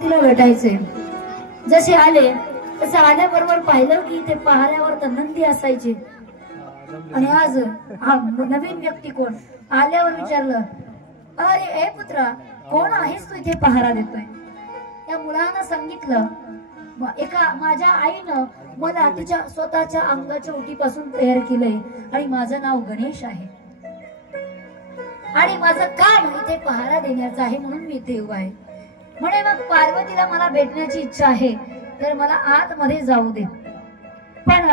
तिला भेटायचे. जसे आले तसे आल्याबरोबर पाहिलं की ते पहाऱ्यावर तर नंदी असायचे. आणि आज हा नवीन व्यक्ती कोण आल्यावर विचारलं, अरे ए पुत्रा, कोण आहेस तू इथे पहारा देतोय? त्या मुलानं सांगितलं, एका माझ्या आईनं मला तिच्या स्वतःच्या अंगाच्या उटीपासून तयार केलंय आणि माझं नाव गणेश आहे आणि माझं काम इथे पहारा देण्याचं आहे, म्हणून मी इथे उभा आहे. म्हणे मग पार्वतीला मला भेटण्याची इच्छा आहे तर मला आतमध्ये जाऊ दे. पण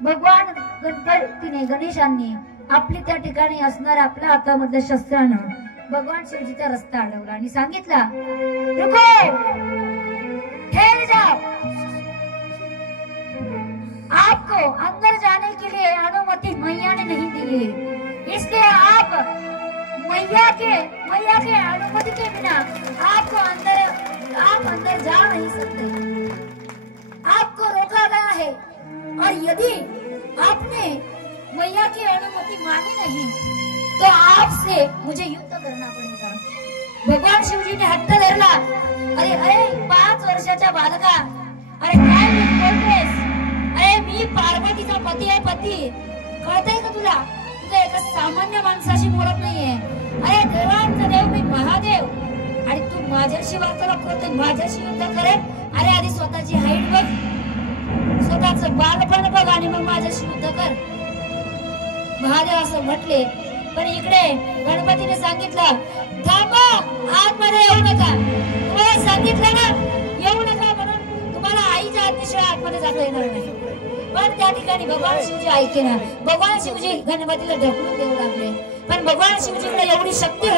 भगवान गणपतीने गणेशांनी आपली त्या ठिकाणी असणाऱ्या आपल्या हातामधल्या शस्त्रानं भगवान शिवजीचा रस्ता अडवला आणि सांगितला, रुको, ठहर जाओ, आपको अंदर जाने के लिए अनुमति मैया ने नहीं दी है, इसलिए आप मैया के अनुमति के बिना आप अंदर जा नहीं सकते. आपको रोका गया है और यदि आपने मैया की अनुमति मानी नहीं तो आपसे मुझे युद्ध करना पड़ेगा. भगवान शिवजी ने हट्ट धरला. अरे 5 वर्षाच्या बालका, अरे काय बोलतेस? अरे मी पार्वतीचा पती आहे, पती. कळतंय का तुला? तुला एका सामान्य माणसाशी बोलत नाहीये. अरे देवांचा देव मी महादेव आणि तू माझ्याशी वार्तालाप करतोय, माझ्याशी युद्ध करेल? अरे आधी स्वतःची हाईट बघ, स्वतःचं बालपण बघ आणि मग माझ्याशी युद्ध कर. महादेव असं म्हटले. पण इकडे गणपतीने सांगितलं, थांबा, आतमध्ये येऊ नका. तुम्हाला सांगितलं ना येऊ नका म्हणून, तुम्हाला आईच्या आज्ञेशिवाय आतमध्ये जाता येणार नाही. पण त्या ठिकाणी भगवान शिवजी ऐकेना. भगवान शिवजी गणपतीला ढकलून देऊ लागले. पण भगवान शिवजीकडे एवढी शक्ती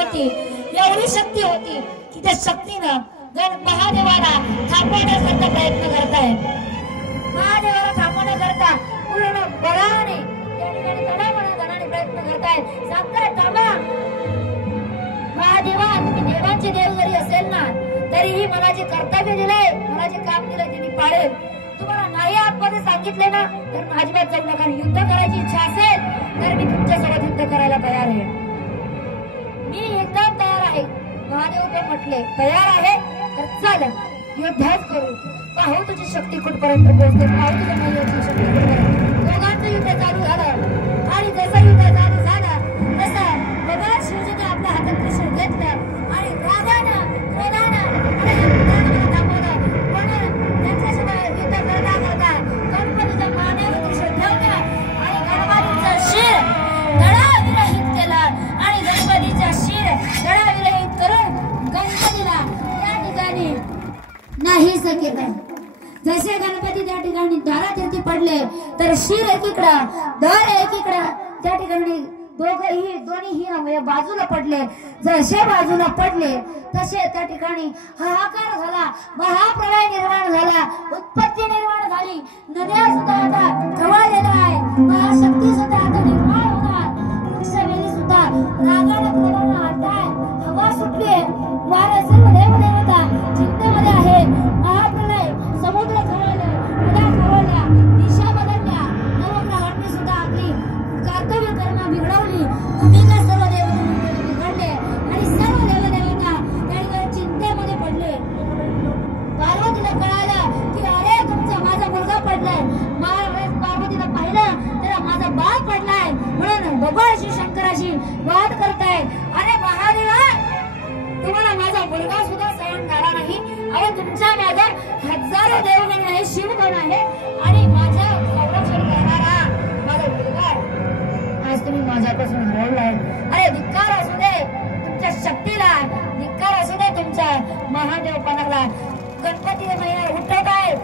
होती की त्या शक्तीनं महादेवाला थांबवण्याकरता प्रयत्न करताय. महादेवाला थांबवण्याकरता पूर्ण बळाने त्या ठिकाणी गणाने प्रयत्न करताय. सांगताय, थांबा महादेवा, तुम्ही देवांचे देव जरी असेल ना तरीही मला जे कर्तव्य दिलंय, मला जे काम दिलंय ते मी पाळेल. तुम्हाला नाही आतमध्ये सांगितले ना तर अजिबात जाऊ नका. युद्ध करायची इच्छा असेल तर मी तुमच्यासोबत युद्ध करायला तयार आहे. मी एकदम तयार आहे. महादेव ते म्हटले, तयार आहे तर चल युद्धच करू. पाहू तुझी शक्ती कुठपर्यंत पोहोचते, पाहू तुझ्या मैयाची शक्ती कुठपर्यंत. दोघांचं युद्ध चालू झालं आणि जसं युद्ध चालू झालं तसं भगवान शिवजीने आपल्या हातात त्रिशूळ घेतलं आणि रागानं थांबवलं. पण त्यांच्यासोबत युद्ध करता गणपतीच्या मानेवर त्रिशूळ ठेवलं आणि गणपतीचं शिर धडाविरहित केलं आणि गणपतीचा शिर धडाविरहित करून गणपतीला त्या ठिकाणी नाही केलं. जसे गणपती त्या ठिकाणी धारातीर्थी पडले तर शिर एकीकडं, धड एकीकडं, त्या ठिकाणी दोन्हीही बाजूला पडले. जसे बाजूला पडले तसे त्या ठिकाणी हाहाकार झाला, महाप्रलय निर्माण झाला, उत्पत्ती निर्माण झाली. नद्या सुद्धा आता खवळलेल्या आहे, महाशक्ती सुद्धा आता निर्माण होणार. वृक्षवेली सुद्धा रागाने क्रोधाने हटताय. हवा सुटली, वारा सर्व देवदेवता चिंतेमध्ये आहे. महाप्रलय, समुद्र खवळलं, नद्या खवळल्या, दिशा बदलल्या. नवग्रहांनी सुद्धा आपली कर्तव्य कर्म बिघडवली. भूमिका सर्व देवदेवतांनी बिघडले आणि सर्व देवदेवता त्या चिंतेमध्ये पडले. पार्वतीला कळालं की अरे तुमचा माझा मुलगा पडलाय. पार्वतीला पाहिलं तर माझा बाळ पडलाय म्हणून भगवान शिव शंकराशी वाद करताय. अरे महादेवा, तुम्हाला माझा मुलगा सुद्धा सहन झाला नाही. अरे तुमच्या माझ्या हजारो देवगण आहे, शिवगण आहे आणि माझ्या संरक्षण करणारा माझा मुलगा आज तुम्ही माझ्यापासून हरवलाय. अरे धिक्कार असू दे तुमच्या शक्तीला, धिक्कार असू दे तुमच्या महादेवपणाला. गणपती मैया उठवत आहे.